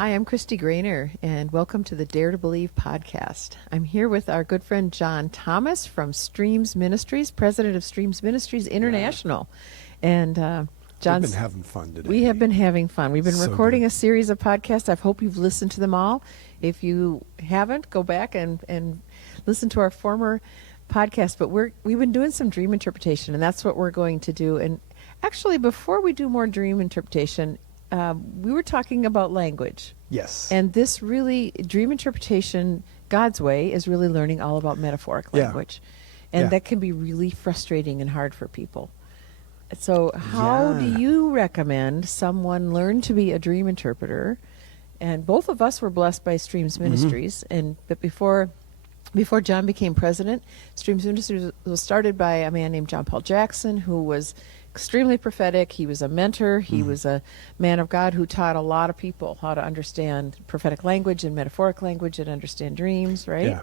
Hi, I'm Kristi Graner, and welcome to the Dare to Believe podcast. I'm here with our good friend John Thomas from Streams Ministries, president of Streams Ministries International. And John's, we've been having fun today. We have been having fun. We've been So recording good. a series of podcasts. I hope you've listened to them all. If you haven't, go back and listen to our former podcast. But we've been doing some dream interpretation, and that's what we're going to do. And actually, before we do more dream interpretation, we were talking about language. Yes. And this really, dream interpretation, God's way, is really learning all about metaphoric language. And that can be really frustrating and hard for people. So how do you recommend someone learn to be a dream interpreter? And both of us were blessed by Streams Ministries. But before John became president, Streams Ministries was started by a man named John Paul Jackson, who was extremely prophetic. He was a mentor. He was a man of God who taught a lot of people how to understand prophetic language and metaphoric language and understand dreams, right?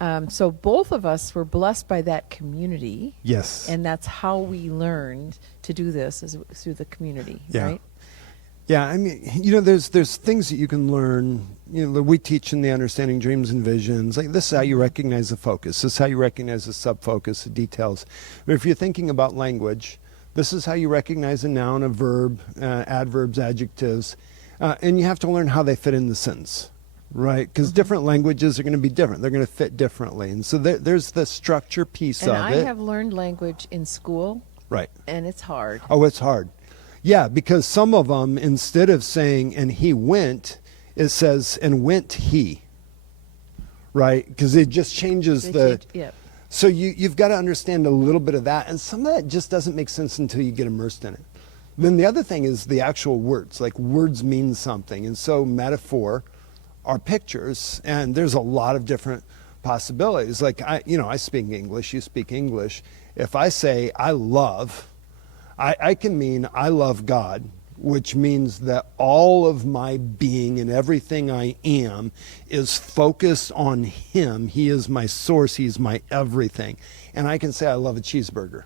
Yeah. So both of us were blessed by that community. Yes. And that's how we learned to do this, is through the community, right? Yeah, I mean, there's things that you can learn. We teach in the Understanding Dreams and Visions. Like, this is how you recognize the focus. This is how you recognize the sub-focus, the details. But if you're thinking about language, this is how you recognize a noun, a verb, adverbs, adjectives. And you have to learn how they fit in the sentence, right? Because different languages are going to be different. They're going to fit differently. And so there's the structure piece of it. And I have learned language in school. Right. And it's hard. Oh, it's hard. Yeah, because some of them, instead of saying, and he went, it says, and went he. Right? Because it just changes So you've got to understand a little bit of that. And some of that just doesn't make sense until you get immersed in it. Then the other thing is the actual words. Like, words mean something. And so metaphor are pictures. And there's a lot of different possibilities. Like, I speak English. You speak English. If I say I love, I can mean I love God, which means that all of my being and everything I am is focused on Him. He is my source. He's my everything. And I can say I love a cheeseburger.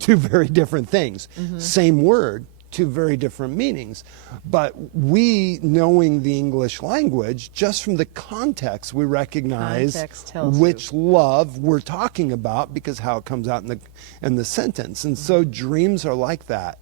Two very different things. Same word, two very different meanings. But we, knowing the English language, just from the context, we recognize which love we're talking about, because how it comes out in the sentence. And so dreams are like that.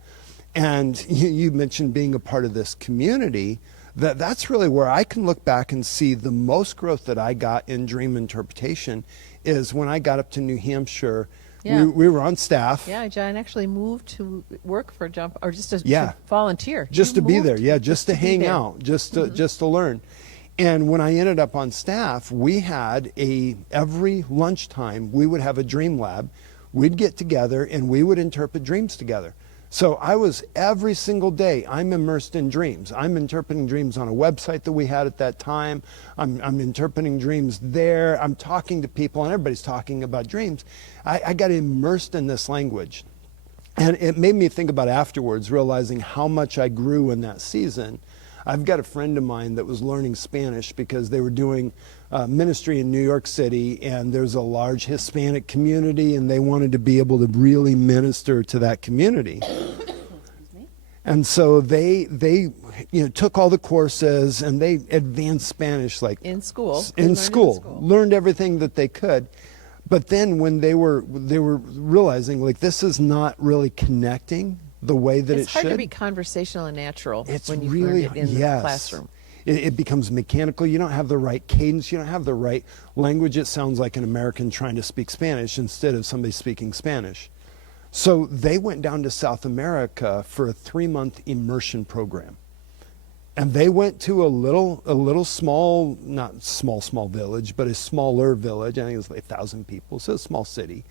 And you mentioned being a part of this community. That's really where I can look back and see the most growth that I got in dream interpretation is when I got up to New Hampshire. Yeah. We were on staff. Yeah, John actually moved to work for Jump, or just to volunteer. Just to be there, just to hang out, just to learn. And when I ended up on staff, we had every lunchtime, we would have a dream lab. We'd get together and we would interpret dreams together. So I was, every single day, I'm immersed in dreams. I'm interpreting dreams on a website that we had at that time. I'm interpreting dreams there. I'm talking to people, and everybody's talking about dreams. I got immersed in this language. And it made me think about afterwards, realizing how much I grew in that season. I've got a friend of mine that was learning Spanish because they were doing ministry in New York City, and there's a large Hispanic community, and they wanted to be able to really minister to that community. And so they took all the courses, and they advanced Spanish like in school. Learned everything that they could. But then when they were realizing, like, this is not really connecting the way that it should. It's hard to be conversational and natural when you really, learn it in the classroom. It becomes mechanical. You don't have the right cadence. You don't have the right language. It sounds like an American trying to speak Spanish instead of somebody speaking Spanish. So they went down to South America for a 3-month immersion program. And they went to a little small, not small village, but a smaller village. I think it was like 1,000 people, so a small city.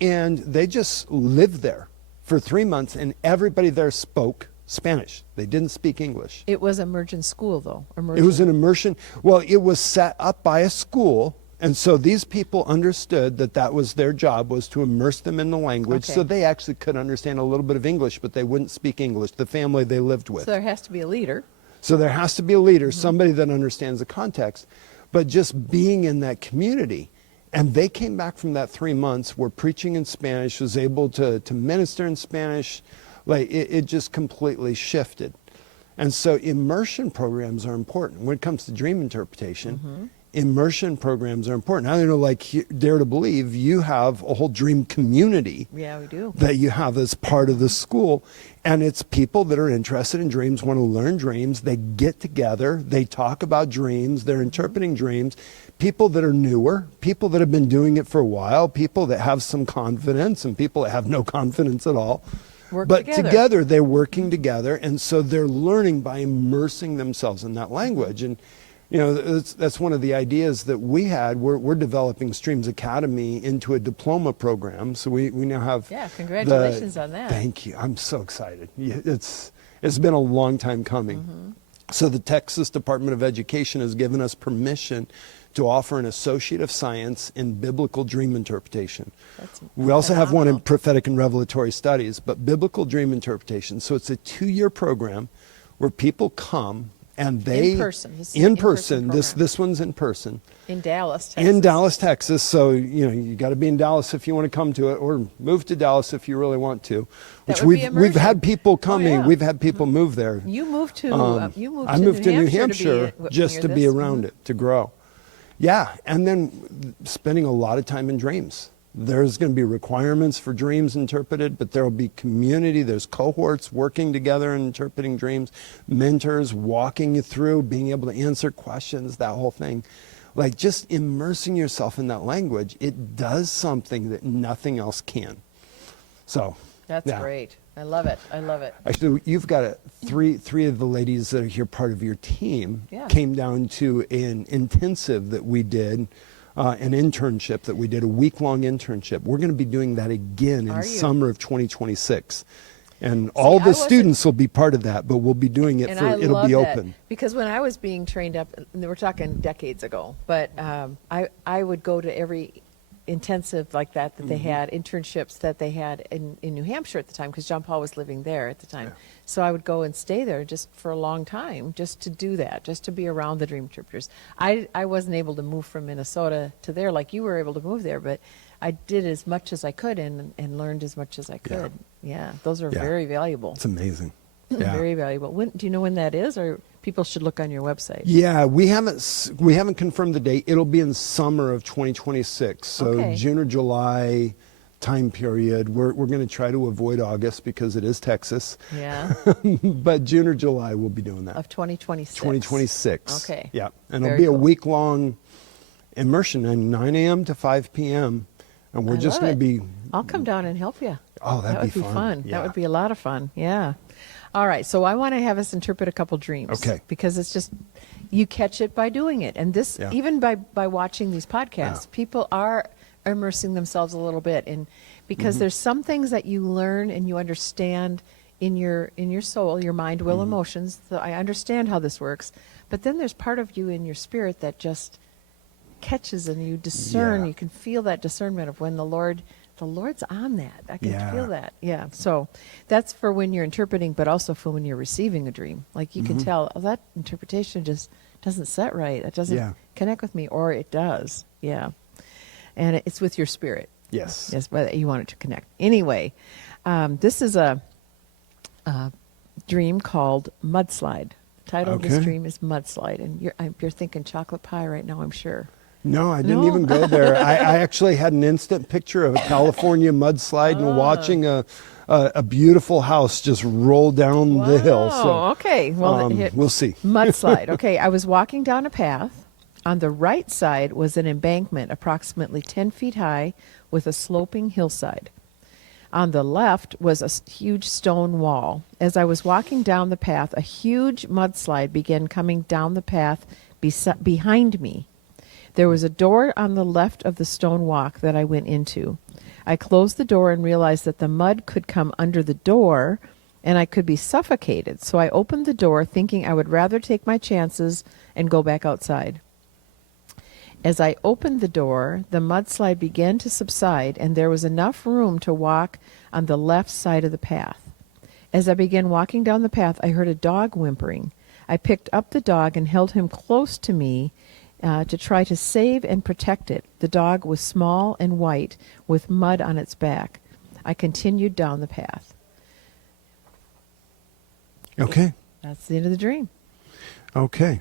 And they just lived there for 3 months, and everybody there spoke Spanish. They didn't speak English. It was immersion school, though. It was an immersion. Well, it was set up by a school, and so these people understood that was their job, was to immerse them in the language, so they actually could understand a little bit of English, but they wouldn't speak English, the family they lived with. So there has to be a leader. So there has to be a leader, somebody that understands the context, but just being in that community. And they came back from that 3 months, were preaching in Spanish, was able to minister in Spanish. Like, it just completely shifted. And so immersion programs are important. When it comes to dream interpretation, immersion programs are important. I don't know, like Dare to Believe, you have a whole dream community. Yeah, we do. That you have as part of the school. And it's people that are interested in dreams, want to learn dreams. They get together, they talk about dreams, they're interpreting dreams. People that are newer, people that have been doing it for a while, people that have some confidence, and people that have no confidence at all. But together they're working together, and so they're learning by immersing themselves in that language. And you know, that's one of the ideas that we had. We're developing Streams Academy into a diploma program. So we now have... Yeah, congratulations on that. Thank you. I'm so excited. It's been a long time coming. So the Texas Department of Education has given us permission to offer an Associate of Science in Biblical Dream Interpretation. We also have one in Prophetic and Revelatory Studies, but Biblical Dream Interpretation. So it's a 2-year program where people come and they... In person. This one's in person. In Dallas, Texas. In Dallas, Texas. So, you know, you got to be in Dallas if you want to come to it, or move to Dallas if you really want to. Which we've had people coming. Oh, yeah. We've had people move there. You moved to I moved to New Hampshire just to be around it, to grow. Yeah, and then spending a lot of time in dreams. There's going to be requirements for dreams interpreted, but there will be community. There's cohorts working together and interpreting dreams, mentors walking you through, being able to answer questions, that whole thing. Like just immersing yourself in that language, it does something that nothing else can. So that's great. I love it. I love it. Actually, you've got three of the ladies that are here, part of your team, came down to an intensive that we did, an internship that we did, a week-long internship. We're going to be doing that again in summer of 2026. And all the students will be part of that, but we'll be doing it it'll be open. Because when I was being trained up, and we're talking decades ago, but I would go to every intensive like that they had, internships that they had in New Hampshire at the time, because John Paul was living there at the time. So I would go and stay there just for a long time, just to do that, just to be around the dream interpreters. I wasn't able to move from Minnesota to there like you were able to move there, but I did as much as I could and learned as much as I could. Yeah, those are very valuable. It's amazing. Very valuable. Do you know when that is, or people should look on your website? Yeah, we haven't confirmed the date. It'll be in summer of 2026, so June or July time period. We're going to try to avoid August because it is Texas. Yeah. But June or July we'll be doing that. Of 2026. 2026. Okay. Yeah, and it'll be a week-long immersion, and 9 a.m. to 5 p.m. And we're just going to be... I'll come down and help you. Oh, that would be fun. Yeah. That would be a lot of fun. Yeah. All right. So I want to have us interpret a couple dreams. Okay. Because it's just, you catch it by doing it. And this, even by watching these podcasts, people are immersing themselves a little bit. And because there's some things that you learn and you understand in your soul, your mind, will, emotions. So I understand how this works. But then there's part of you in your spirit that just catches and you discern. You can feel that discernment of when the Lord's on that. I can feel that. Yeah. So that's for when you're interpreting, but also for when you're receiving a dream. Like you can tell, that interpretation just doesn't set right. It doesn't connect with me, or it does. Yeah. And it's with your spirit. Yes. Yes, but you want it to connect. Anyway, this is a dream called Mudslide. The title of this dream is Mudslide. And you're thinking chocolate pie right now, I'm sure. No, I didn't even go there. I actually had an instant picture of a California mudslide and watching a beautiful house just roll down the hill. So, okay. Well, we'll see. Mudslide. Okay, I was walking down a path. On the right side was an embankment approximately 10 feet high with a sloping hillside. On the left was a huge stone wall. As I was walking down the path, a huge mudslide began coming down the path behind me. There was a door on the left of the stone walk that I went into. I closed the door and realized that the mud could come under the door and I could be suffocated. So I opened the door thinking I would rather take my chances and go back outside. As I opened the door, the mudslide began to subside and there was enough room to walk on the left side of the path. As I began walking down the path, I heard a dog whimpering. I picked up the dog and held him close to me to try to save and protect it. The dog was small and white with mud on its back. I continued down the path. Okay. That's the end of the dream. Okay.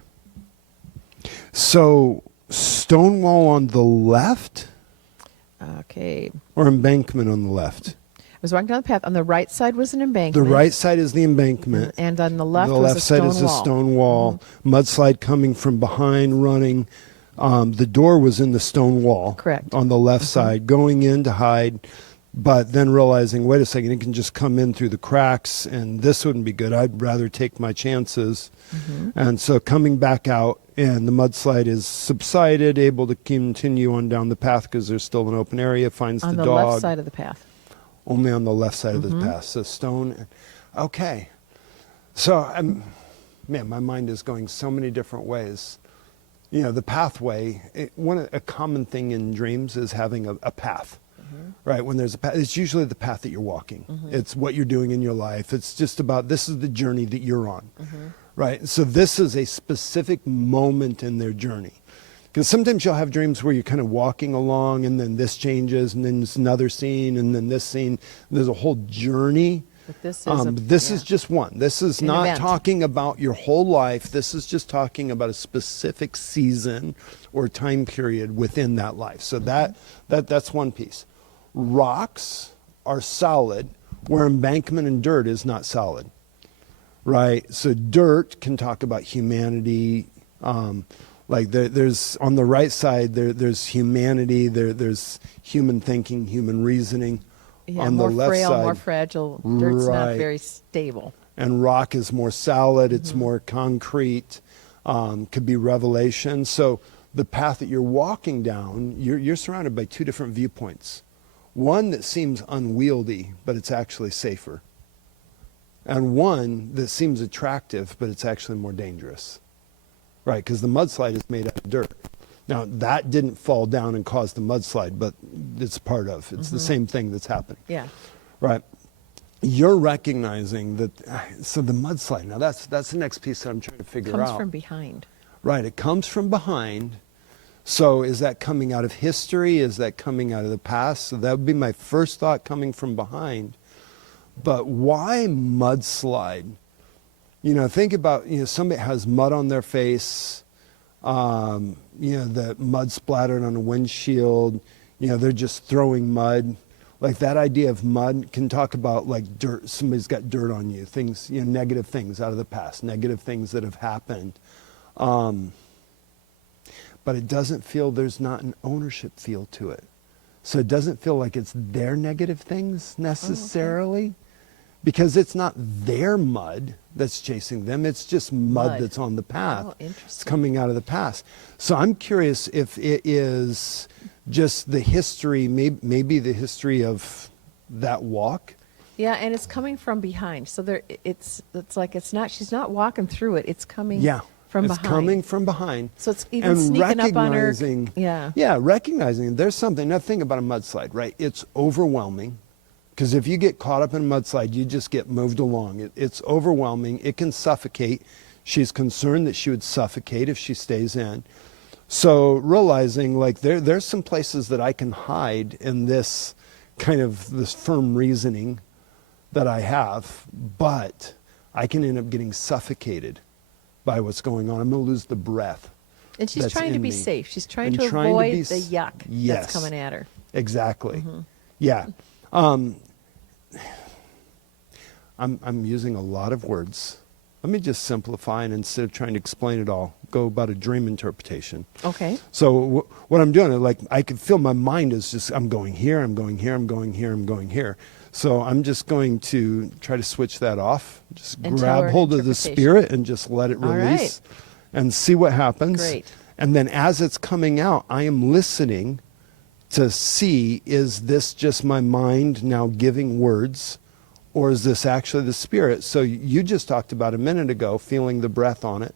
So, stone wall on the left? Okay. Or embankment on the left? I was walking down the path. On the right side was an embankment. The right side is the embankment. And on the left was a stone wall. The left side is the stone wall. Mudslide coming from behind, running. The door was in the stone wall. Correct. On the left side, going in to hide, but then realizing, wait a second, it can just come in through the cracks, and this wouldn't be good. I'd rather take my chances. And so coming back out, and the mudslide is subsided, able to continue on down the path because there's still an open area, finds the dog. On the left side of the path. Only on the left side of the path. So stone. Okay. So, man, my mind is going so many different ways. You know, the pathway, a common thing in dreams is having a path, right? When there's a path, it's usually the path that you're walking. It's what you're doing in your life. It's just about, this is the journey that you're on, right? So this is a specific moment in their journey. Because sometimes you'll have dreams where you're kind of walking along and then this changes and then there's another scene and then this scene. There's a whole journey. But this is just one. This is an not event. talking about your whole life. This is just talking about a specific season or time period within that life. So that's one piece. Rocks are solid, where embankment and dirt is not solid, right? So dirt can talk about humanity. Like there's on the right side, there's humanity. There's human thinking, human reasoning. Yeah, on more the left frail, side, more fragile. Dirt's not very stable. And rock is more solid. It's more concrete. Could be revelation. So the path that you're walking down, you're surrounded by two different viewpoints. One that seems unwieldy, but it's actually safer. And one that seems attractive, but it's actually more dangerous. Right, because the mudslide is made out of dirt. Now, that didn't fall down and cause the mudslide, but it's part of. It's the same thing that's happening. Yeah. Right. You're recognizing that, so the mudslide, now that's the next piece that I'm trying to figure out. Comes from behind. Right, it comes from behind. So is that coming out of history? Is that coming out of the past? So that would be my first thought, coming from behind. But why mudslide? You know, think about, somebody has mud on their face, the mud splattered on a windshield, they're just throwing mud. Like that idea of mud can talk about like dirt, somebody's got dirt on you, things, negative things out of the past, negative things that have happened. But it doesn't feel, there's not an ownership feel to it. So it doesn't feel like it's their negative things necessarily. Because it's not their mud that's chasing them. It's just mud that's on the path. Oh, interesting. It's coming out of the past. So I'm curious if it is just the history, maybe the history of that walk. Yeah, and it's coming from behind. So it's like she's not walking through it. It's coming from behind. It's coming from behind. So it's even sneaking up on her. Yeah, recognizing there's something. Now think about a mudslide, right? It's overwhelming. Because if you get caught up in a mudslide, you just get moved along. It's overwhelming. It can suffocate. She's concerned that she would suffocate if she stays in. So realizing like there's some places that I can hide in this kind of this firm reasoning that I have, but I can end up getting suffocated by what's going on. I'm going to lose the breath. And she's trying to be safe. She's trying to avoid the yuck that's coming at her. Exactly. Yeah. I'm using a lot of words. Let me just simplify, and instead of trying to explain it all, go about a dream interpretation. Okay. So what I'm doing, like I can feel my mind is just, I'm going here, I'm going here, I'm going here, I'm going here. So I'm just going to try to switch that off. Just grab hold of the spirit and just let it release and see what happens. Great. And then as it's coming out, I am listening to see, is this just my mind now giving words, or is this actually the spirit? So you just talked about a minute ago, feeling the breath on it,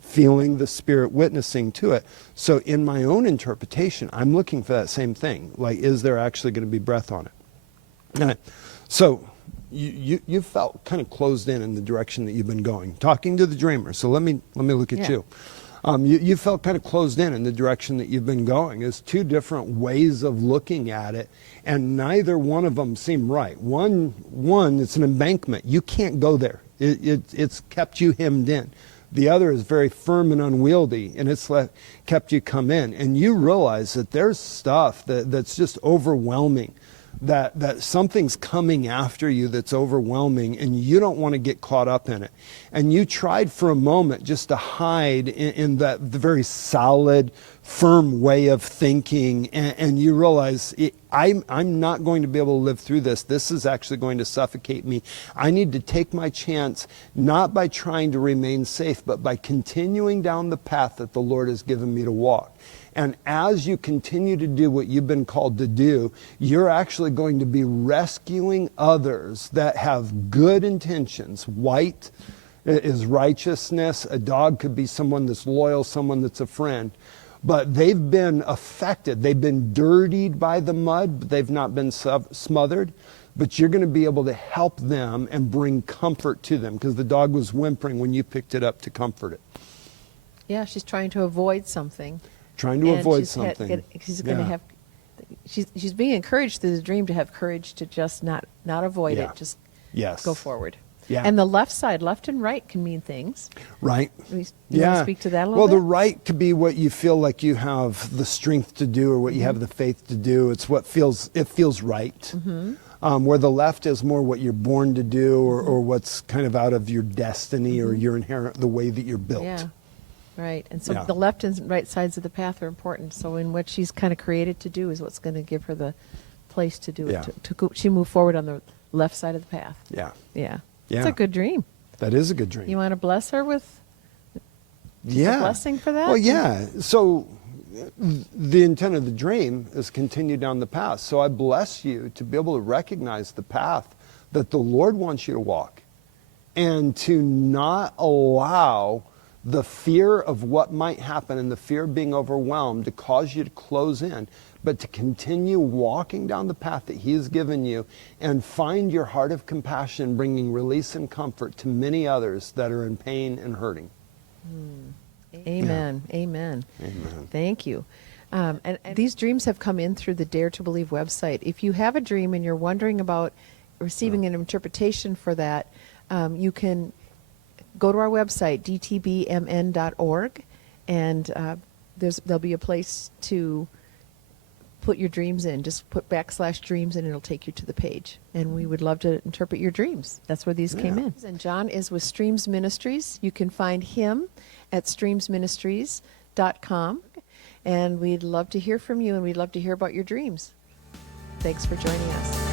feeling the spirit witnessing to it. So in my own interpretation, I'm looking for that same thing. Like, is there actually going to be breath on it? All right. So you felt kind of closed in the direction that you've been going, talking to the dreamer. So let me look at you. You felt kind of closed in the direction that you've been going. There's two different ways of looking at it, and neither one of them seem right. One, it's an embankment. You can't go there. It's kept you hemmed in. The other is very firm and unwieldy, and it's kept you come in. And you realize that there's stuff that's just overwhelming, that something's coming after you that's overwhelming, and you don't want to get caught up in it. And you tried for a moment just to hide in the very solid, firm way of thinking, and you realize, I'm not going to be able to live through this. This is actually going to suffocate me. I need to take my chance, not by trying to remain safe, but by continuing down the path that the Lord has given me to walk. And as you continue to do what you've been called to do, you're actually going to be rescuing others that have good intentions. White is righteousness. A dog could be someone that's loyal, someone that's a friend. But they've been affected. They've been dirtied by the mud, but they've not been smothered. But you're going to be able to help them and bring comfort to them, because the dog was whimpering when you picked it up to comfort it. Yeah, she's trying to avoid something. Trying to avoid something. She's going to have. She's being encouraged through the dream to have courage to just not avoid it. Just go forward. Yeah. And the left side, left and right, can mean things. Right. You want to speak to that a little bit? Well, the right could be what you feel like you have the strength to do, or what you have the faith to do. It's what feels right. Mm-hmm. Where the left is more what you're born to do, or what's kind of out of your destiny, or your inherent, the way that you're built. Yeah. Right. And so the left and right sides of the path are important. So in what she's kind of created to do is what's going to give her the place to do it. She moved forward on the left side of the path. Yeah. Yeah. It's a good dream. That is a good dream. You want to bless her with a blessing for that? Well, yeah. So the intent of the dream is continue down the path. So I bless you to be able to recognize the path that the Lord wants you to walk, and to not allow the fear of what might happen and the fear of being overwhelmed to cause you to close in, but to continue walking down the path that He has given you, and find your heart of compassion, bringing release and comfort to many others that are in pain and hurting. Amen. Yeah. Amen. Amen. Thank you. And these dreams have come in through the Dare to Believe website. If you have a dream and you're wondering about receiving an interpretation for that, you can go to our website, dtbmn.org, and there'll be a place to put your dreams in. Just put /dreams and it'll take you to the page. And we would love to interpret your dreams. That's where these came in. And John is with Streams Ministries. You can find him at streamsministries.com. And we'd love to hear from you, and we'd love to hear about your dreams. Thanks for joining us.